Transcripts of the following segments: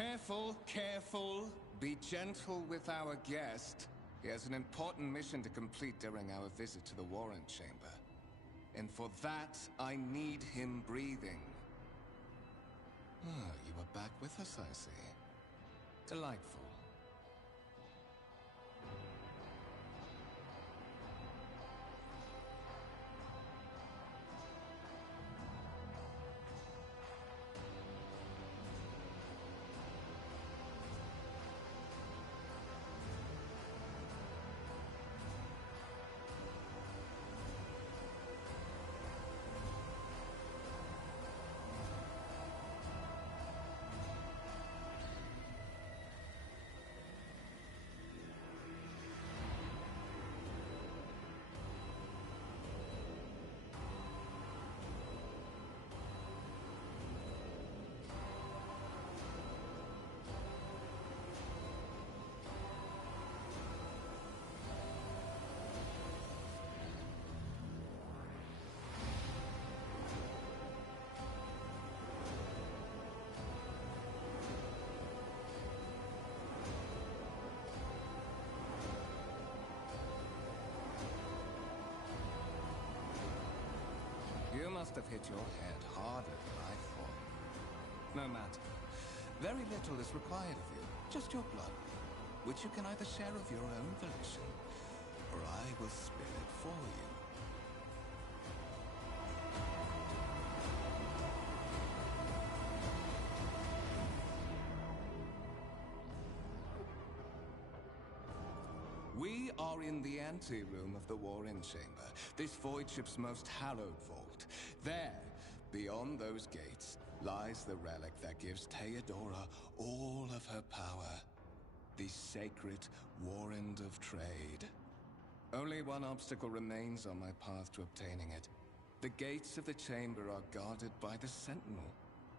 Careful, careful. Be gentle with our guest. He has an important mission to complete during our visit to the Warrant Chamber. And for that, I need him breathing. Ah, you are back with us, I see. Delightful. You must have hit your head harder than I thought. No matter. Very little is required of you. Just your blood, which you can either share of your own volition, or I will spill it for you. We are in the anteroom of the Warrant Chamber, this void ship's most hallowed vault. There, beyond those gates, lies the relic that gives Theodora all of her power. The sacred Warrant of Trade. Only one obstacle remains on my path to obtaining it. The gates of the chamber are guarded by the Sentinel,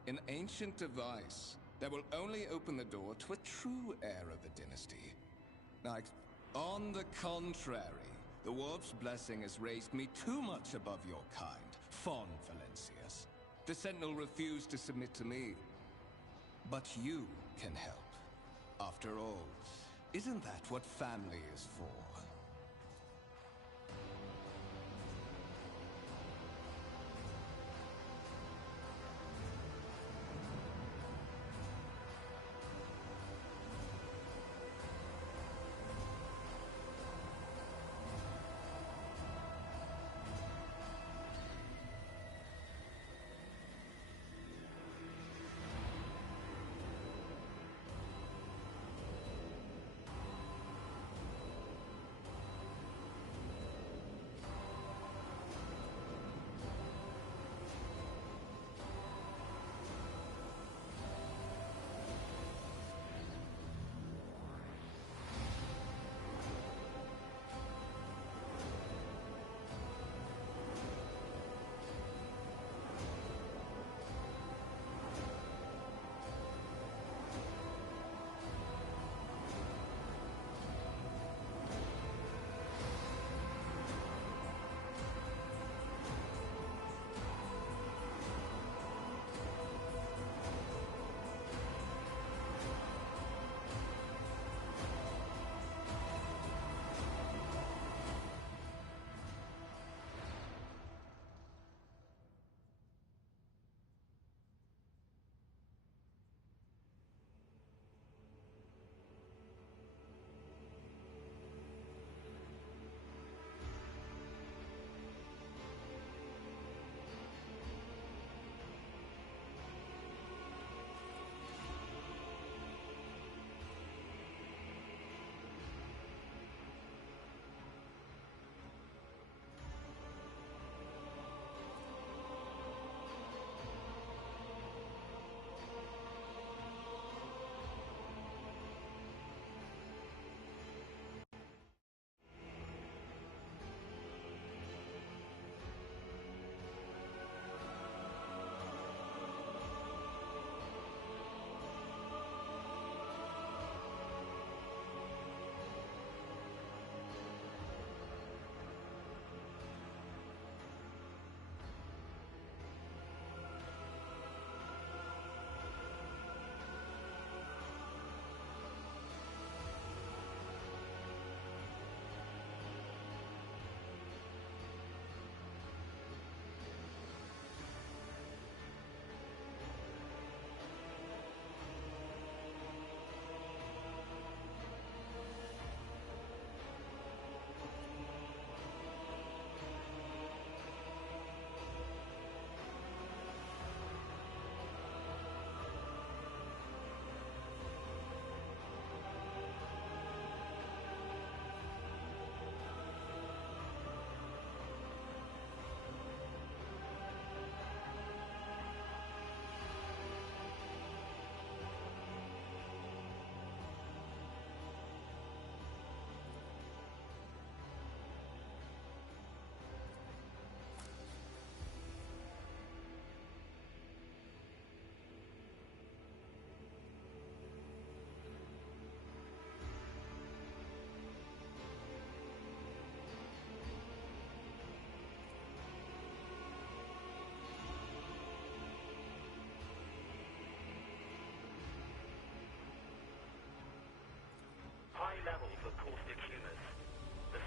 an ancient device that will only open the door to a true heir of the dynasty. On the contrary, the Warp's blessing has raised me too much above your kind, Fon Valencius. The Sentinel refused to submit to me. But you can help. After all, isn't that what family is for?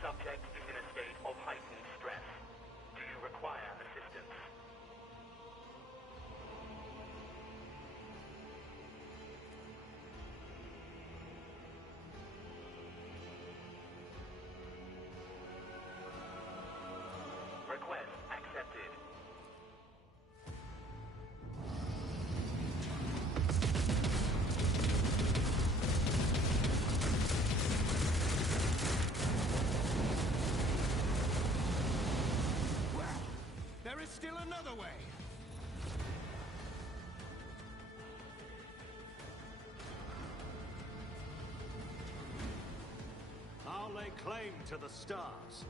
subject is in a state of heightened stress. Do you require assistance? Request accepted. There is still another way. I'll lay claim to the stars.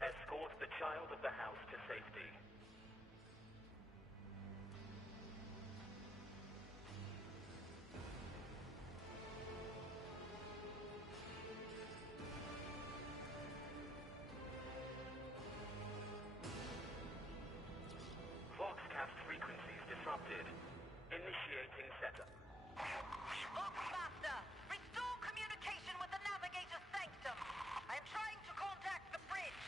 Escort the child of the house to safety. Voxcast frequencies disrupted. Initiating setup. Voxmaster, restore communication with the navigator's sanctum. I am trying to contact the bridge.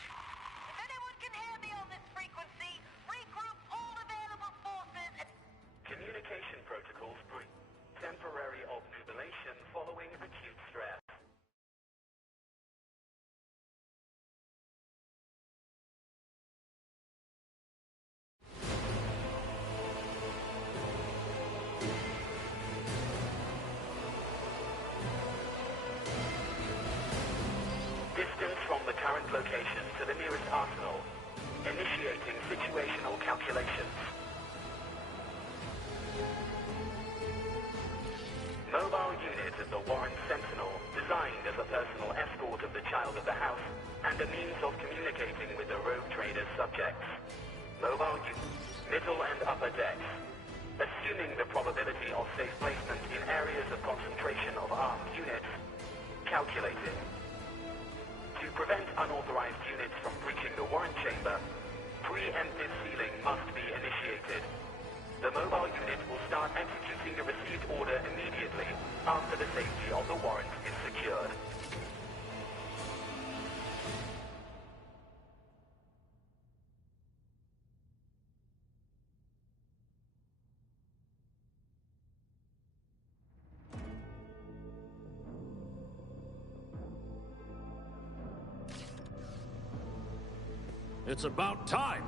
If anyone can hear me on this frequency, regroup all available forces and... Communication protocols brief. Temporary obnubilation following acute stress. Distance from the current location to the nearest arsenal. Initiating situational calculations. Mobile unit of the Warren Sentinel, designed as a personal escort of the child of the house and a means of communicating with the rogue trader's subjects. Mobile unit, middle and upper decks. Assuming the probability of safe placement in areas of concentration of armed units. Calculating. To prevent unauthorized units from breaching the Warren chamber, preemptive sealing must be initiated. The mobile unit will start executing the received order immediately after the safety of the warrant is secured. It's about time!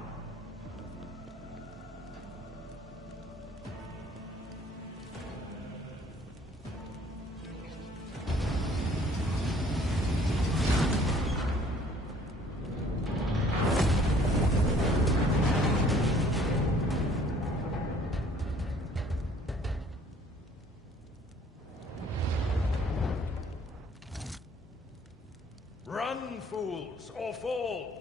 Run, fools, or fall!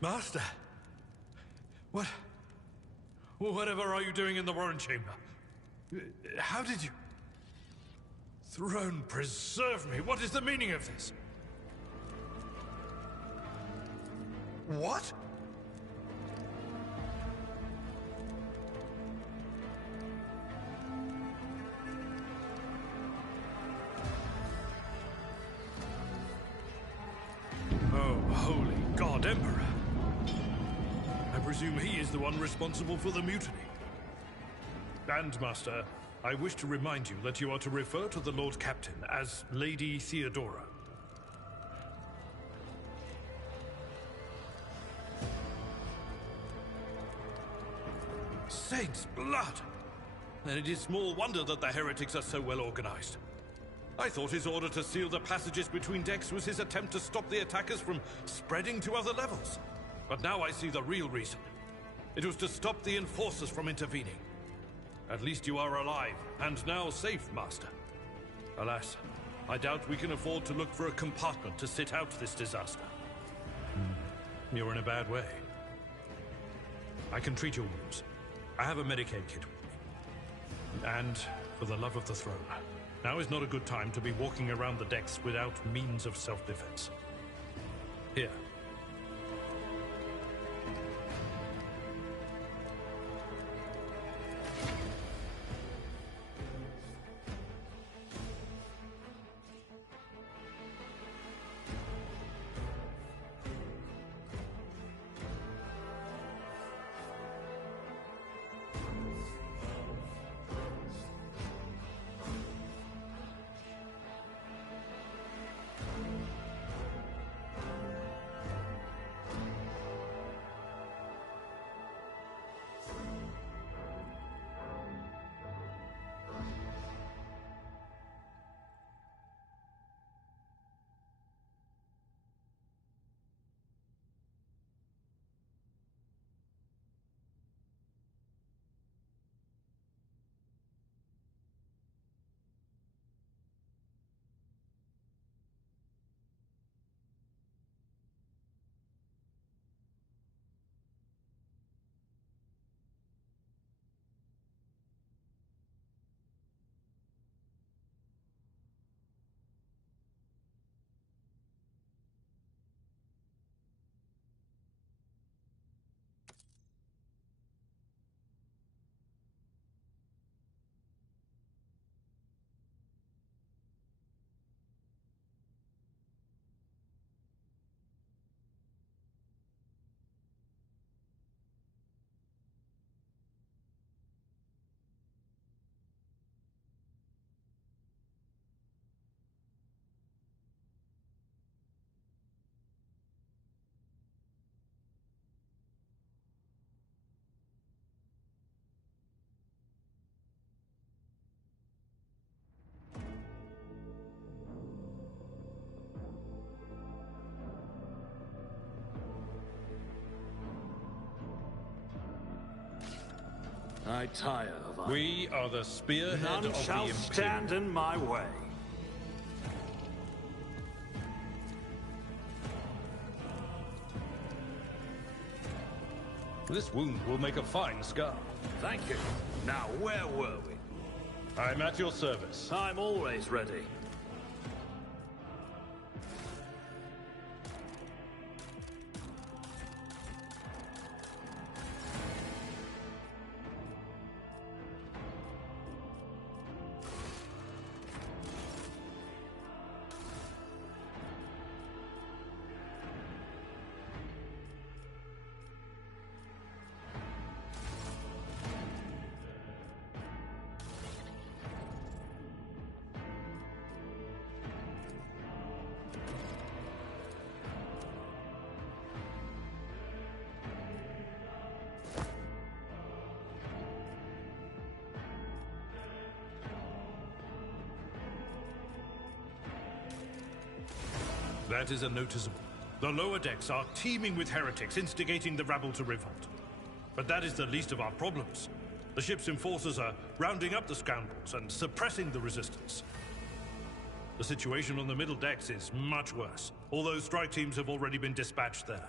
Master? Whatever are you doing in the Warren Chamber? How did you... Throne preserve me! What is the meaning of this? What? Oh, holy God, Emperor! I presume he is the one responsible for the mutiny. And, Master, I wish to remind you that you are to refer to the Lord Captain as Lady Theodora. Saints' blood! Then it is small wonder that the heretics are so well organized. I thought his order to seal the passages between decks was his attempt to stop the attackers from spreading to other levels. But now I see the real reason. It was to stop the enforcers from intervening. At least you are alive, and now safe, Master. Alas, I doubt we can afford to look for a compartment to sit out this disaster. You're in a bad way. I can treat your wounds. I have a Medicaid kit with me. And, for the love of the throne, now is not a good time to be walking around the decks without means of self-defense. Here. I tire of We are the spearhead None of shall the Imperium. stand in my way. This wound will make a fine scar. Thank you. Now, where were we? I'm at your service. I'm always ready. That is a noticeable. The lower decks are teeming with heretics instigating the rabble to revolt. But that is the least of our problems. The ship's enforcers are rounding up the scoundrels and suppressing the resistance. The situation on the middle decks is much worse, although strike teams have already been dispatched there.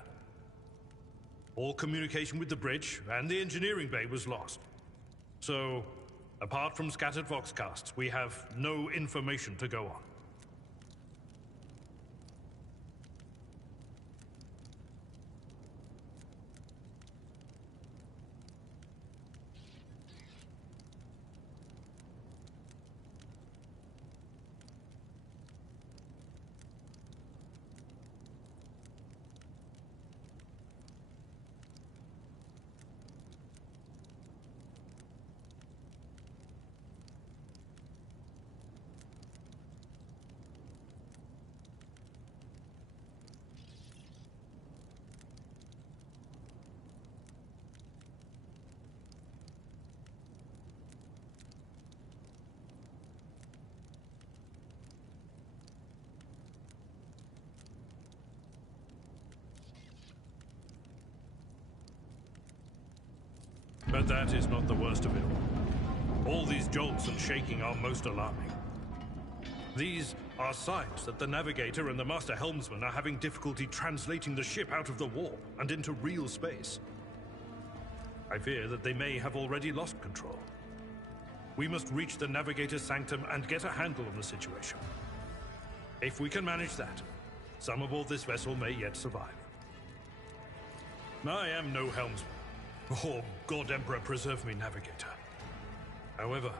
All communication with the bridge and the engineering bay was lost. So, apart from scattered voxcasts, we have no information to go on. But that is not the worst of it all. All these jolts and shaking are most alarming. These are signs that the navigator and the master helmsman are having difficulty translating the ship out of the warp and into real space. I fear that they may have already lost control. We must reach the navigator's sanctum and get a handle on the situation. If we can manage that, some aboard this vessel may yet survive. I am no helmsman. Oh, God Emperor preserve me, navigator. However,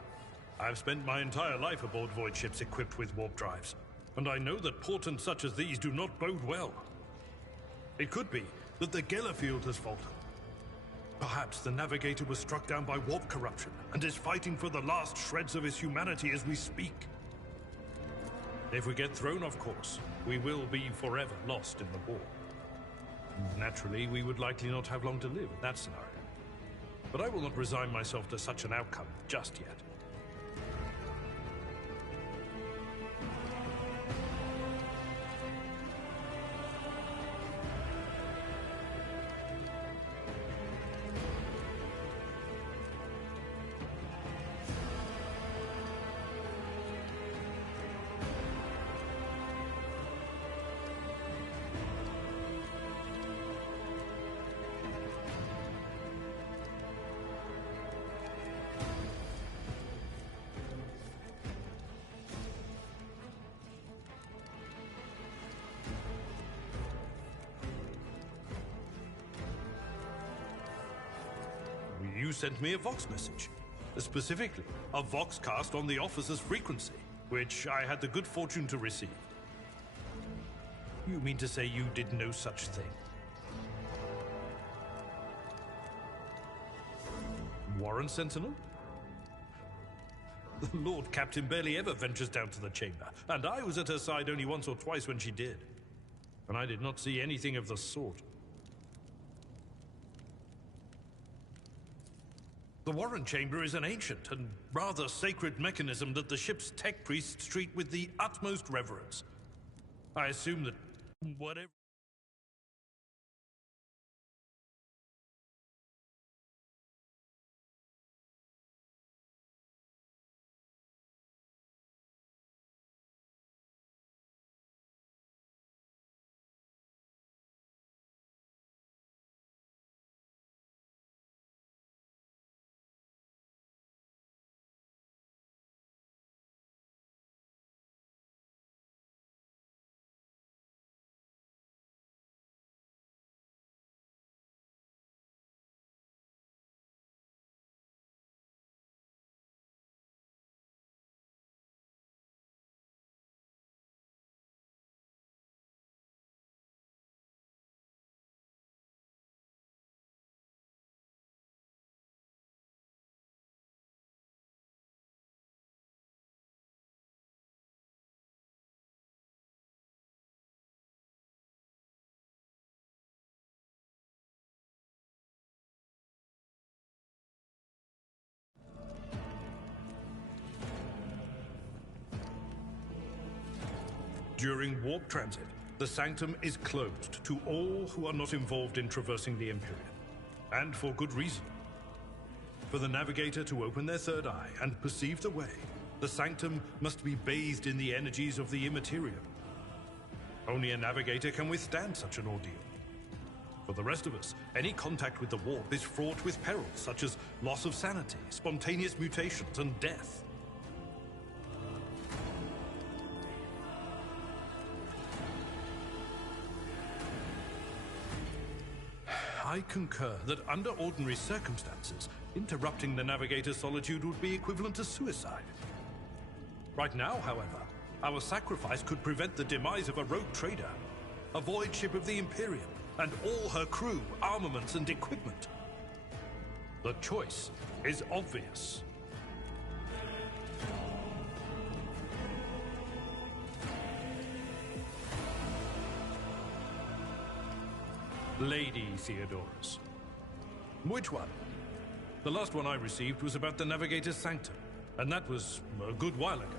I've spent my entire life aboard void ships equipped with warp drives, and I know that portents such as these do not bode well. It could be that the Geller field has faltered. Perhaps the navigator was struck down by warp corruption and is fighting for the last shreds of his humanity as we speak. If we get thrown off course, we will be forever lost in the war. Naturally, we would likely not have long to live in that scenario. But I will not resign myself to such an outcome just yet. You sent me a Vox message. Specifically, a Vox cast on the officer's frequency, which I had the good fortune to receive. You mean to say you did no such thing? Warren Sentinel? The Lord Captain barely ever ventures down to the chamber, and I was at her side only once or twice when she did. And I did not see anything of the sort. The Warren Chamber is an ancient and rather sacred mechanism that the ship's tech priests treat with the utmost reverence. I assume that whatever... During warp transit, the sanctum is closed to all who are not involved in traversing the Imperium. And for good reason. For the navigator to open their third eye and perceive the way, the sanctum must be bathed in the energies of the immaterium. Only a navigator can withstand such an ordeal. For the rest of us, any contact with the warp is fraught with perils such as loss of sanity, spontaneous mutations, and death. I concur that under ordinary circumstances, interrupting the navigator's solitude would be equivalent to suicide. Right now, however, our sacrifice could prevent the demise of a rogue trader, a void ship of the Imperium, and all her crew, armaments, and equipment. The choice is obvious. Lady Theodorus. Which one? The last one I received was about the Navigator's Sanctum, and that was a good while ago.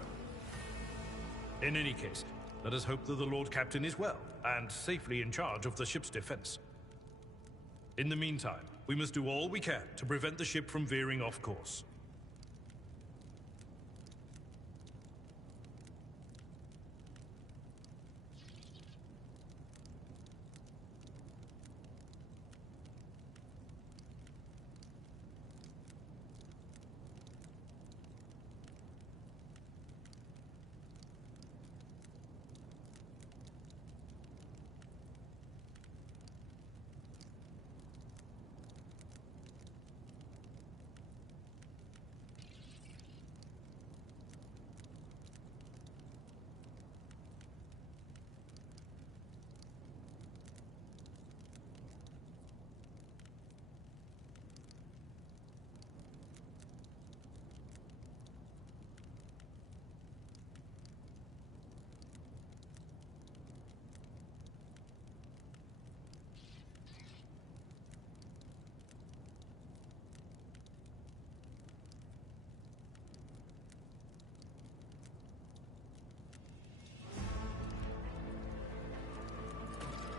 In any case, let us hope that the Lord Captain is well, and safely in charge of the ship's defense. In the meantime, we must do all we can to prevent the ship from veering off course.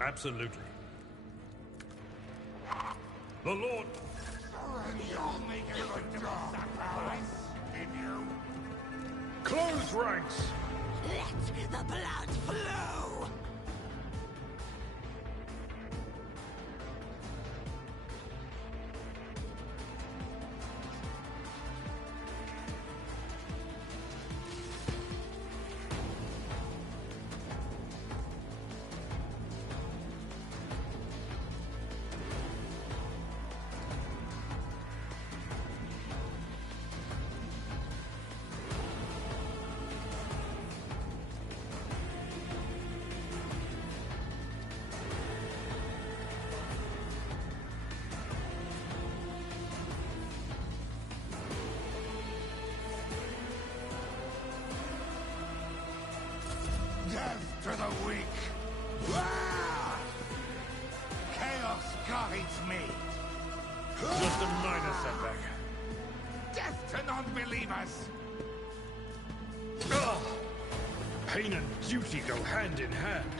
Absolutely. The Lord... You'll make a good sacrifice, didn't you? Close ranks! Let the blood flow! Death to the weak! Ah! Chaos guides me! Just a minor setback. Death to non-believers! Ugh! Pain and duty go hand in hand.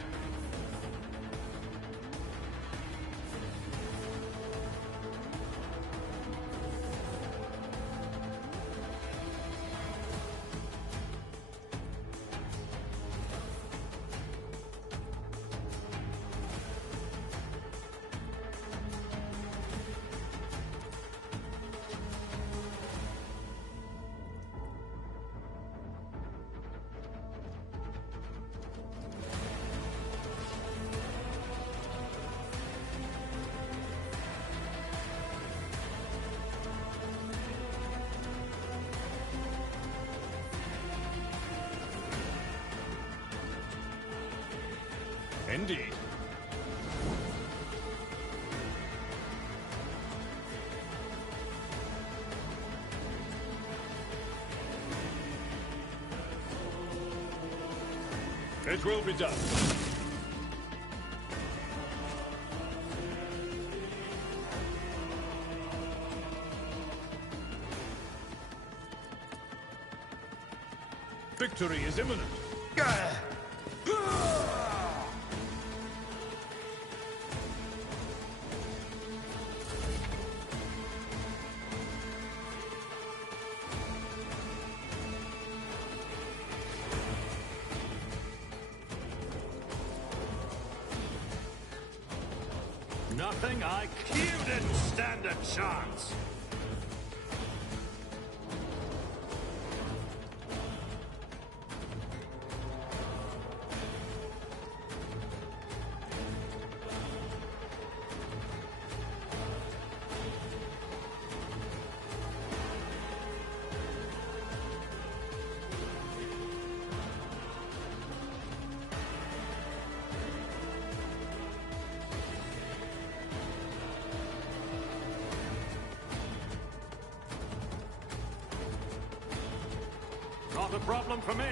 Indeed. It will be done. Victory is imminent. Nothing you didn't stand a chance. Not a problem for me.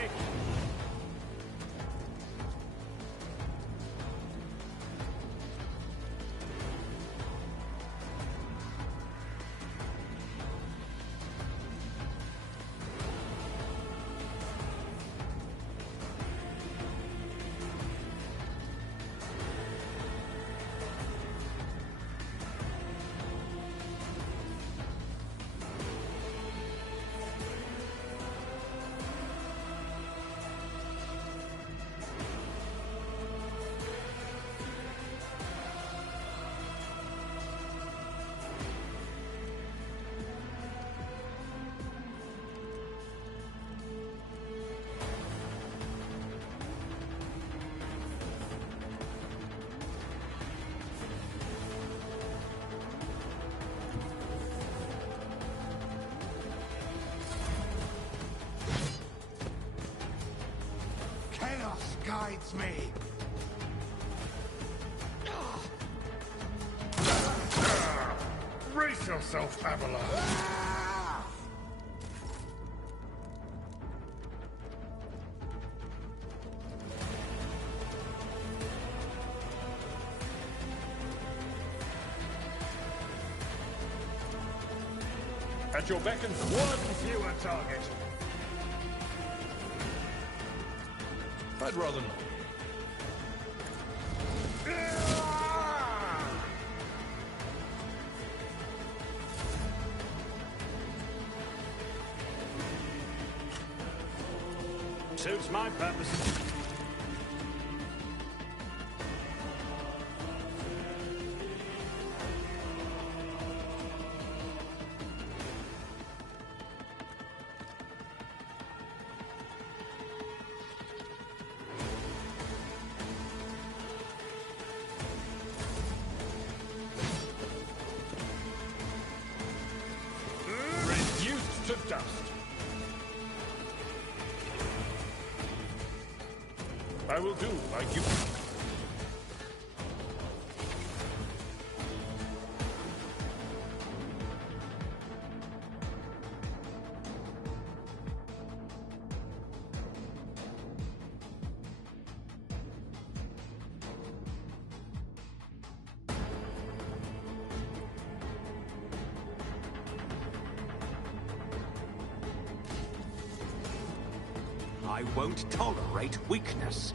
guides me. Brace yourself, Babylon. At your beck and call. One fewer target. I'd rather not. Suits my purpose. Reduced to dust. I will do like you. I won't tolerate weakness.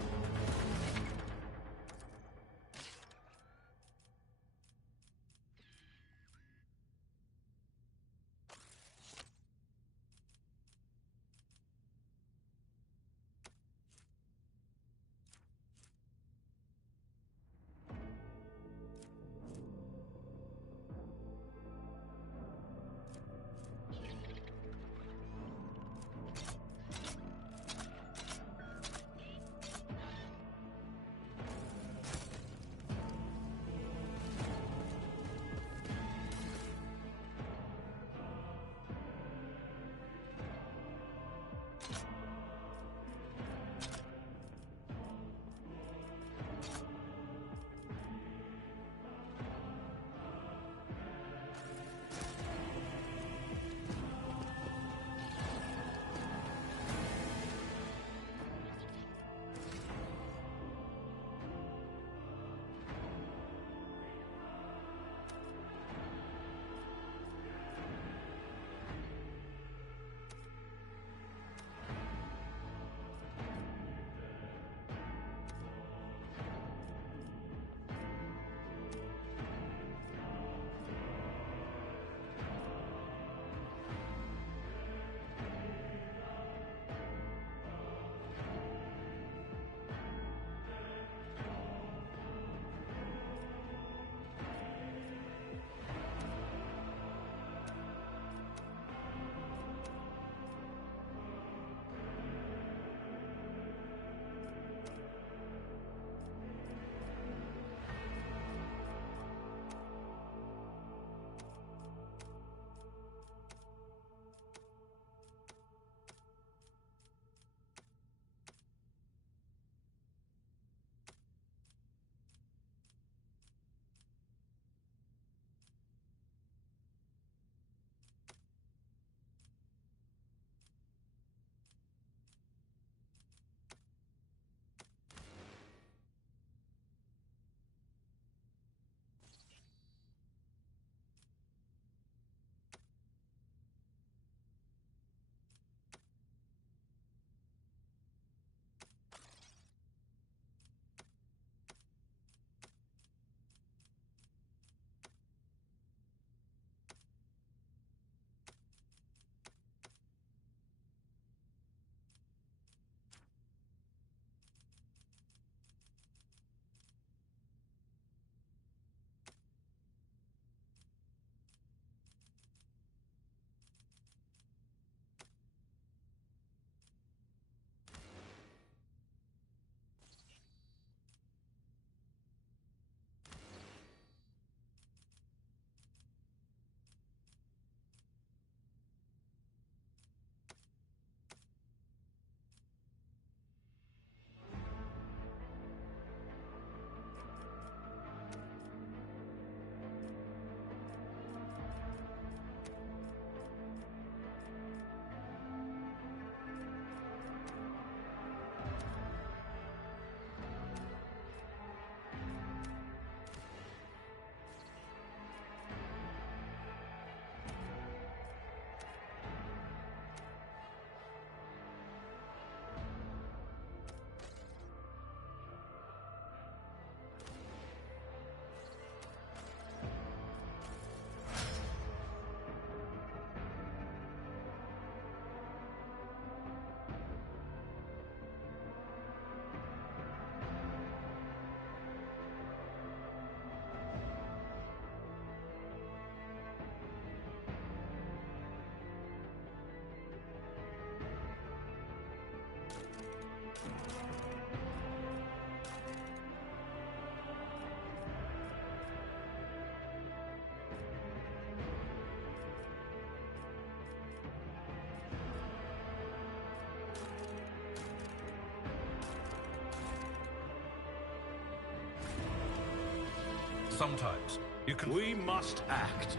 sometimes. You can... We must act.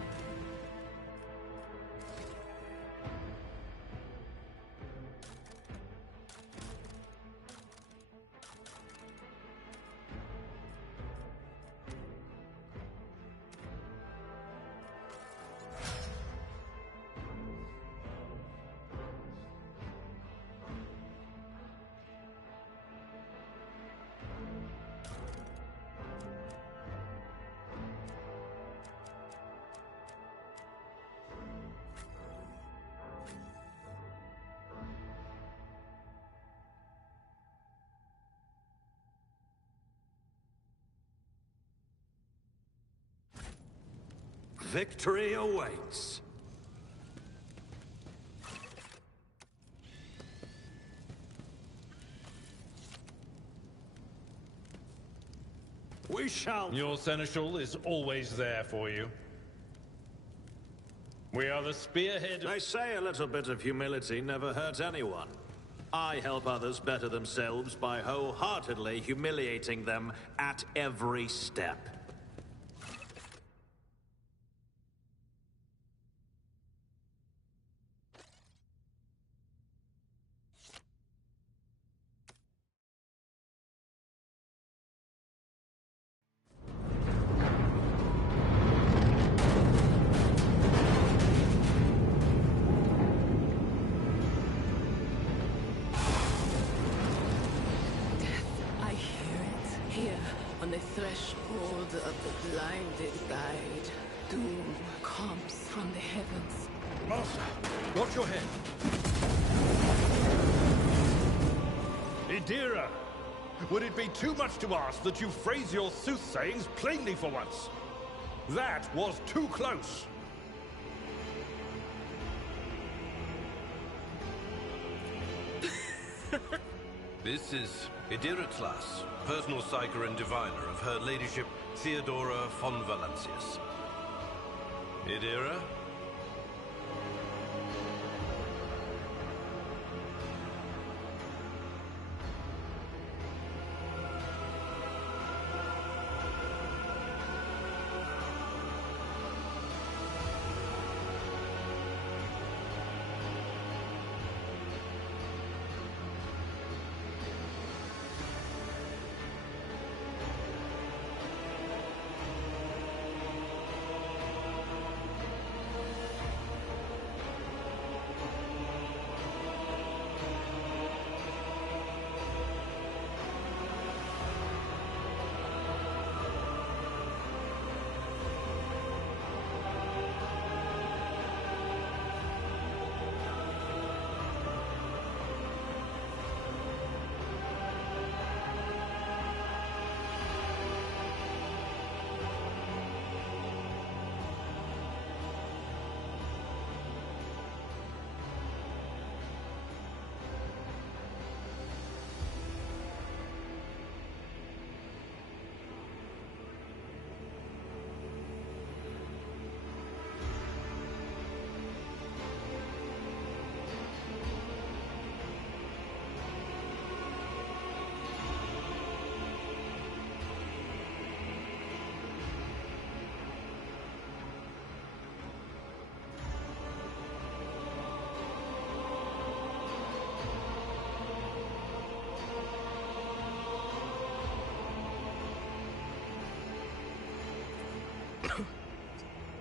Victory awaits. We shall... Your seneschal is always there for you. We are the spearhead... They say a little bit of humility never hurts anyone. I help others better themselves by wholeheartedly humiliating them at every step. I hear it, here, on the threshold of the blinded guide. Doom comes from the heavens. Master, watch your head. Idira, would it be too much to ask that you phrase your soothsayings plainly for once? That was too close. This is Idira Tlas, personal psyker and diviner of Her Ladyship Theodora von Valancius. Idira?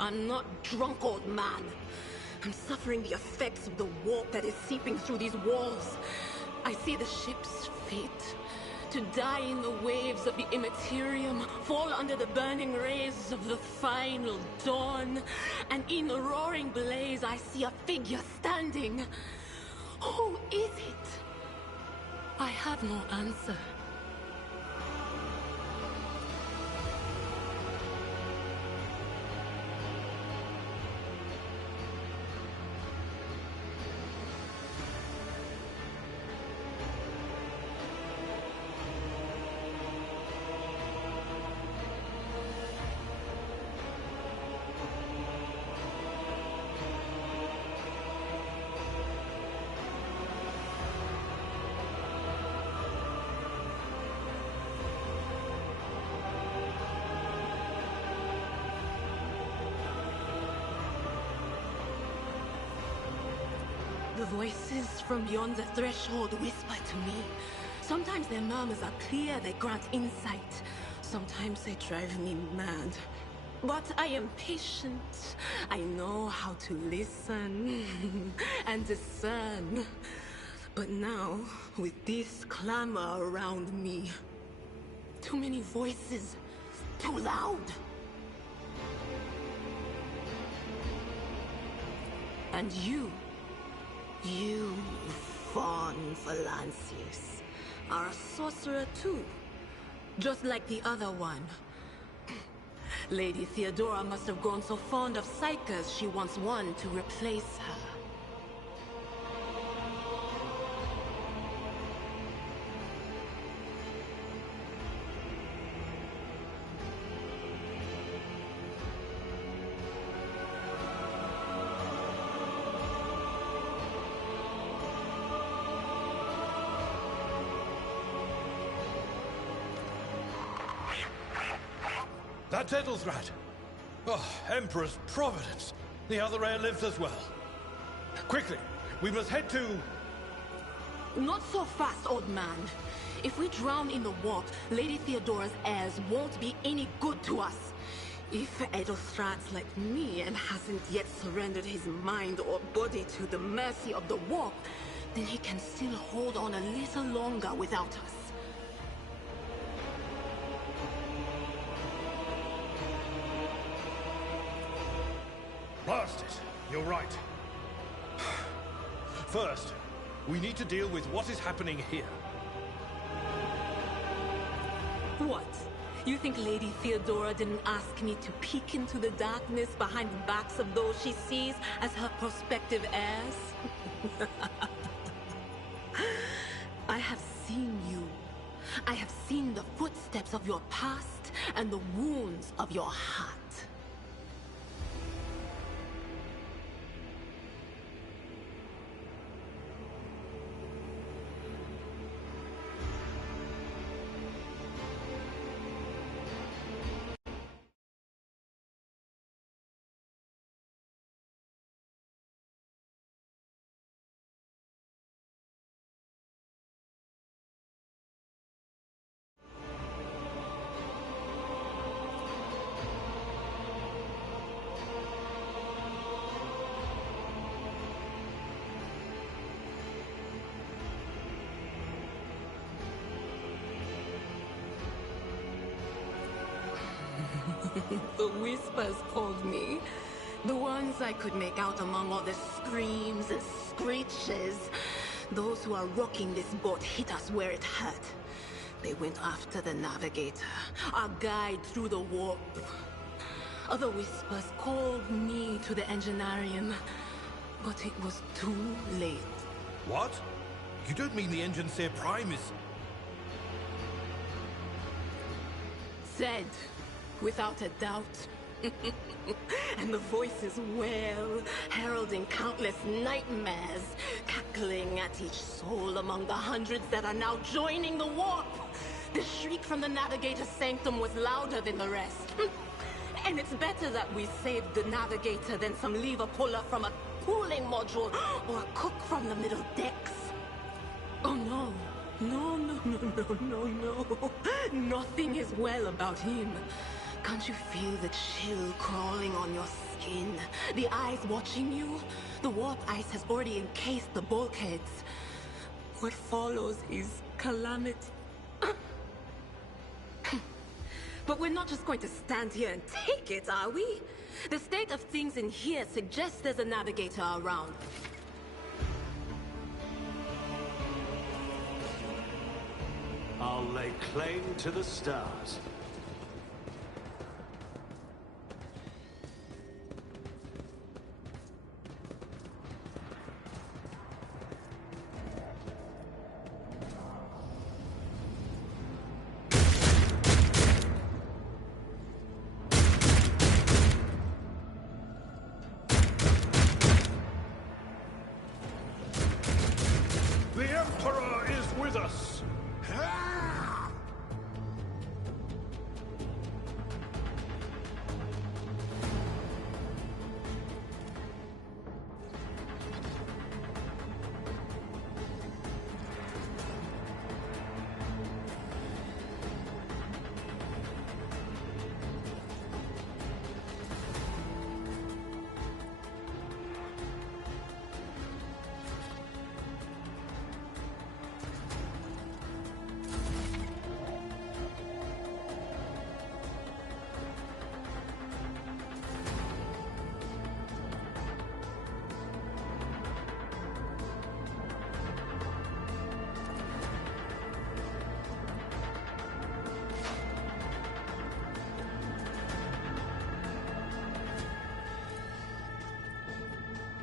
I'm not drunk, old man. I'm suffering the effects of the warp that is seeping through these walls. I see the ship's fate. To die in the waves of the immaterium, fall under the burning rays of the final dawn. And in the roaring blaze, I see a figure standing. Who is it? I have no answer. The voices from beyond the threshold whisper to me. Sometimes their murmurs are clear, they grant insight. Sometimes they drive me mad. But I am patient. I know how to listen and discern. But now, with this clamor around me, too many voices, too loud. And you, Von Valancius, are a sorcerer too, just like the other one. Lady Theodora must have grown so fond of psychers she wants one to replace her. That's Edelthrat. Oh, Emperor's Providence. The other heir lives as well. Quickly, we must head to... Not so fast, old man. If we drown in the warp, Lady Theodora's heirs won't be any good to us. If Edelthrat's like me and hasn't yet surrendered his mind or body to the mercy of the warp, then he can still hold on a little longer without us. Blast it! You're right. First, we need to deal with what is happening here. What? You think Lady Theodora didn't ask me to peek into the darkness behind the backs of those she sees as her prospective heirs? I have seen you. I have seen the footsteps of your past and the wounds of your heart. The whispers called me. The ones I could make out among all the screams and screeches. Those who are rocking this boat hit us where it hurt. They went after the navigator, our guide through the warp. Other whispers called me to the enginarium, but it was too late. What? You don't mean the Enginseer Prime is... Said, without a doubt. And the voices wail, heralding countless nightmares, cackling at each soul among the hundreds that are now joining the warp. The shriek from the navigator's sanctum was louder than the rest. And it's better that we saved the navigator than some lever puller from a cooling module or a cook from the middle decks. Oh no. No. Nothing is well about him. Can't you feel the chill crawling on your skin? The eyes watching you? The warp ice has already encased the bulkheads. What follows is calamity. But we're not just going to stand here and take it, are we? The state of things in here suggests there's a navigator around. I'll lay claim to the stars. The Emperor is with us!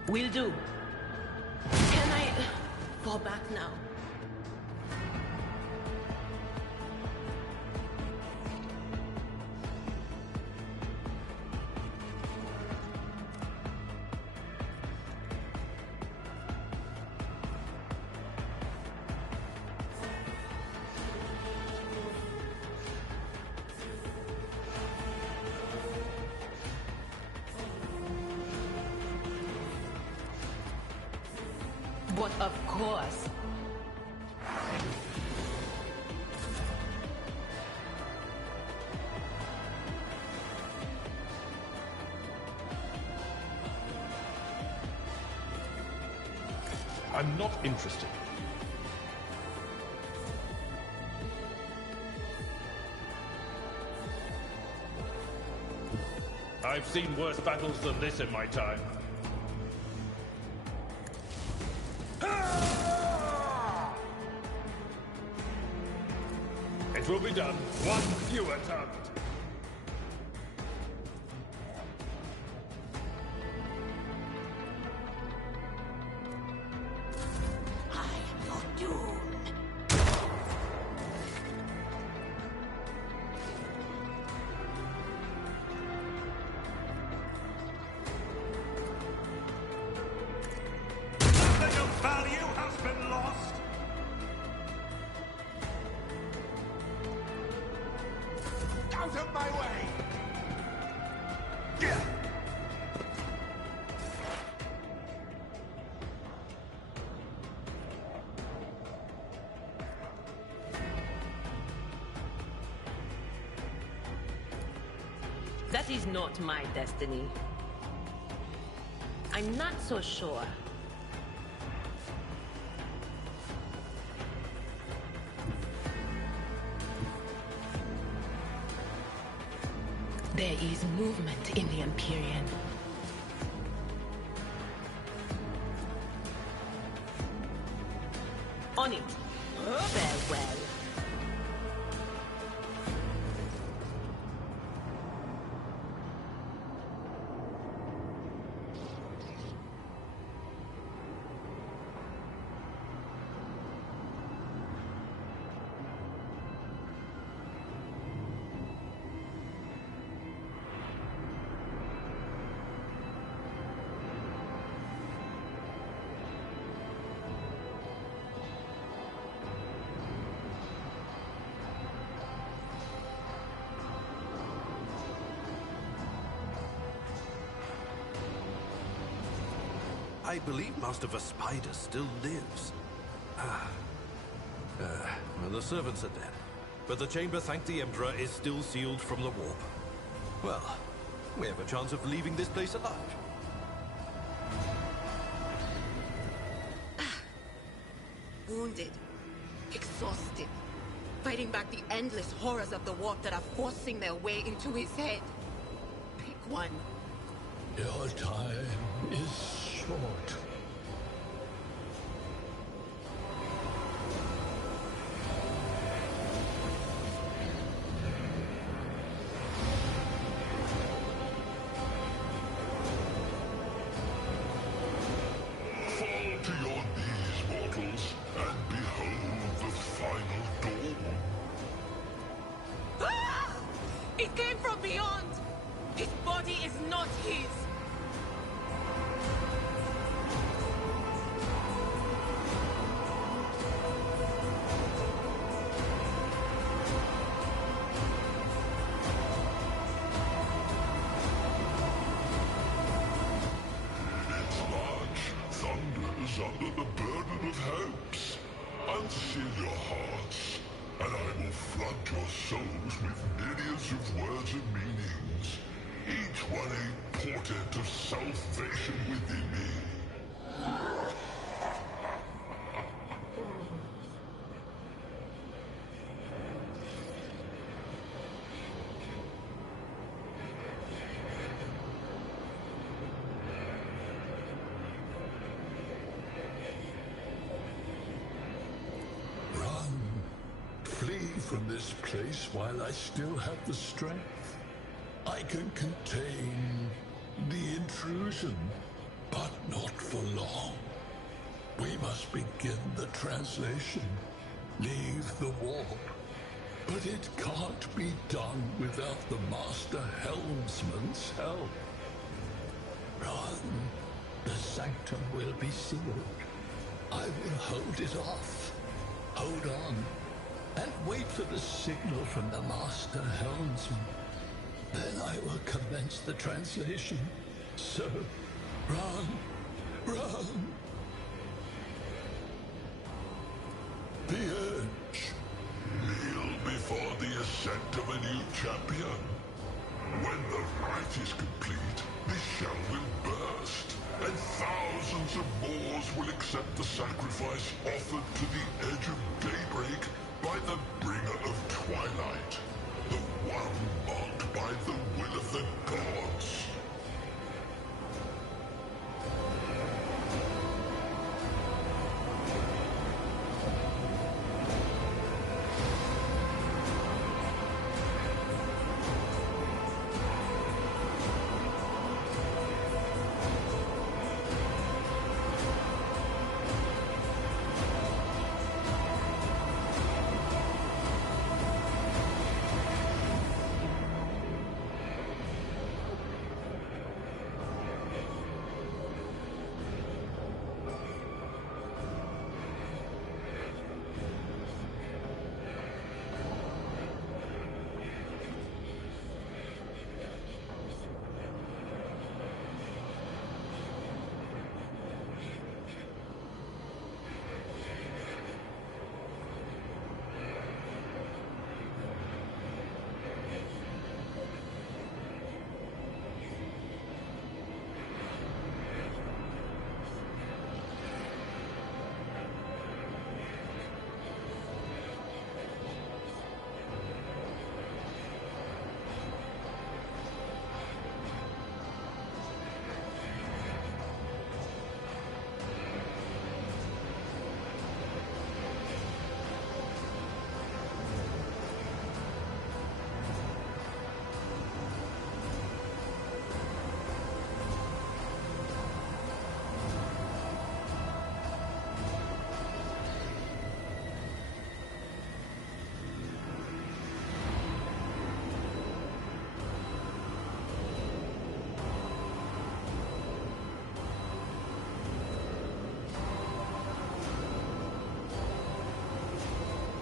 Will do. Can I fall back now? But of course. I'm not interested. I've seen worse battles than this in my time. It will be done. One fewer target. I am your doom. Nothing of value has been lost. Out of my way! That is not my destiny. I'm not so sure. There is movement in the Empyrean. On it. Farewell. I believe Master Vespider still lives. Well, the servants are dead. But the chamber, thank the Emperor, is still sealed from the warp. Well, we have a chance of leaving this place alive. Wounded. Exhausted. Fighting back the endless horrors of the warp that are forcing their way into his head. Pick one. Your time is short. Fall to your knees, mortals, and behold the final dawn. Ah! It came from beyond! His body is not his! Its march thunders under the burden of hopes. Unseal your hearts, and I will flood your souls with myriads of words and meanings, each one a portent of salvation within me. Run. Flee from this place while I still have the strength. I can contain the intrusion, but not for long. We must begin the translation. Leave the warp. But it can't be done without the Master Helmsman's help. Run. The sanctum will be sealed. I will hold it off. Hold on. And wait for the signal from the Master Helmsman. Then I will commence the translation. So, run. Run. The Edge. Kneel before the ascent of a new champion. When the rite is complete, this shell will burst, and thousands of Moors will accept the sacrifice offered to the edge of daybreak by the bringer of twilight, the one marked by the will of the gods.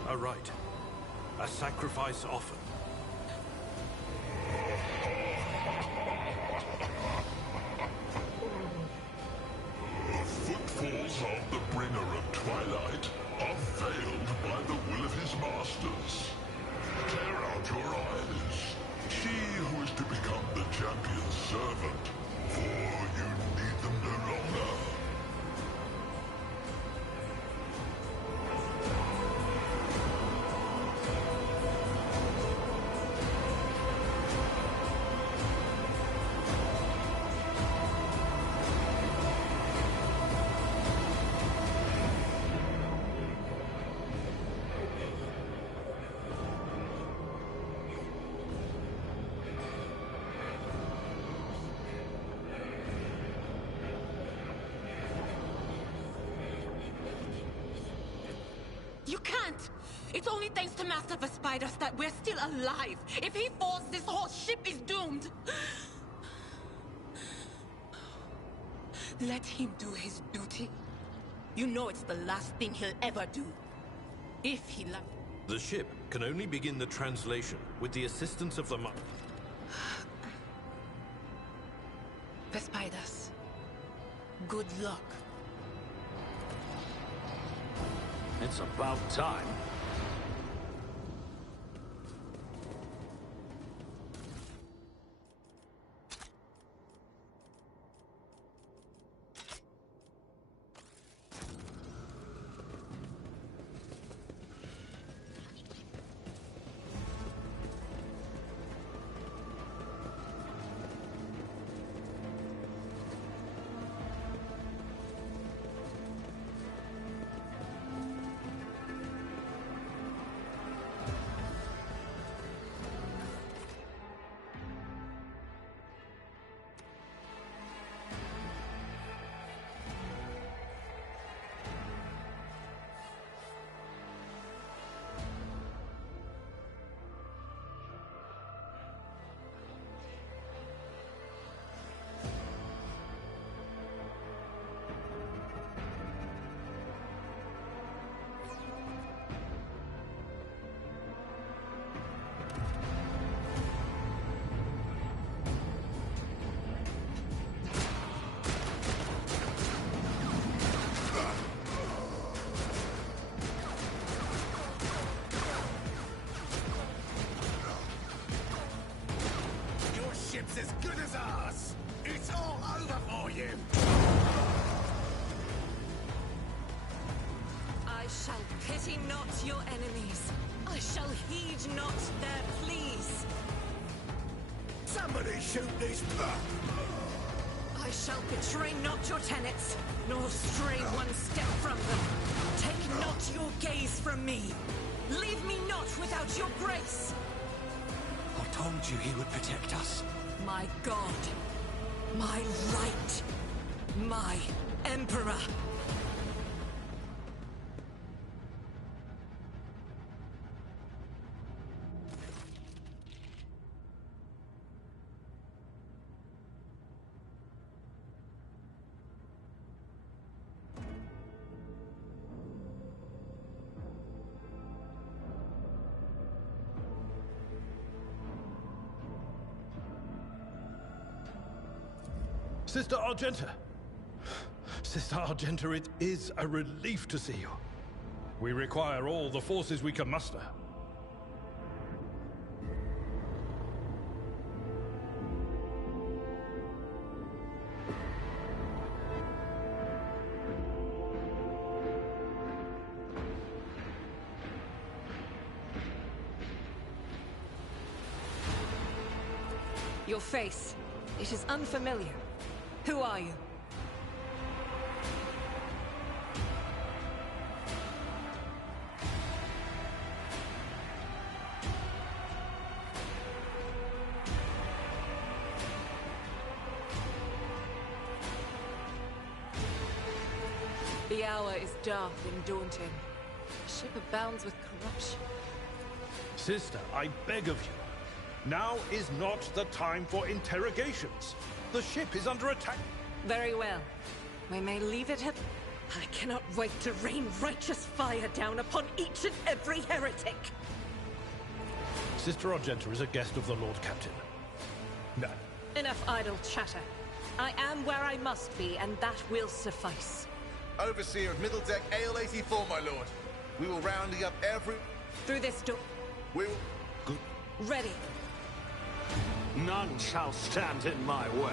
A rite. A sacrifice offered. The footfalls of the bringer of twilight are veiled by the will of his masters. Tear out your eyes. See who is to become the champion's servant, for you need them no longer. You can't! It's only thanks to Master Spiders that we're still alive. If he falls, this whole ship is doomed. Let him do his duty. You know it's the last thing he'll ever do. If he The ship can only begin the translation with the assistance of the Spiders, good luck. It's about time. ship's as good as ours! It's all over for you! I shall pity not your enemies. I shall heed not their pleas. Somebody shoot these... I shall betray not your tenets, nor stray one step from them. Take not your gaze from me. Leave me not without your grace. I told you he would protect us. My God. My right. My Emperor. Sister Argenta! Sister Argenta, it is a relief to see you. We require all the forces we can muster. Your face. It is unfamiliar. Who are you? The hour is dark and daunting. The ship abounds with corruption. Sister, I beg of you. Now is not the time for interrogations. The ship is under attack. Very well. We may leave it at... I cannot wait to rain righteous fire down upon each and every heretic. Sister Argenta is a guest of the Lord Captain. No. Enough idle chatter. I am where I must be, and that will suffice. Overseer of Middle Deck AL-84, my lord. We will rounding up every... Through this door. We will... Ready. None shall stand in my way.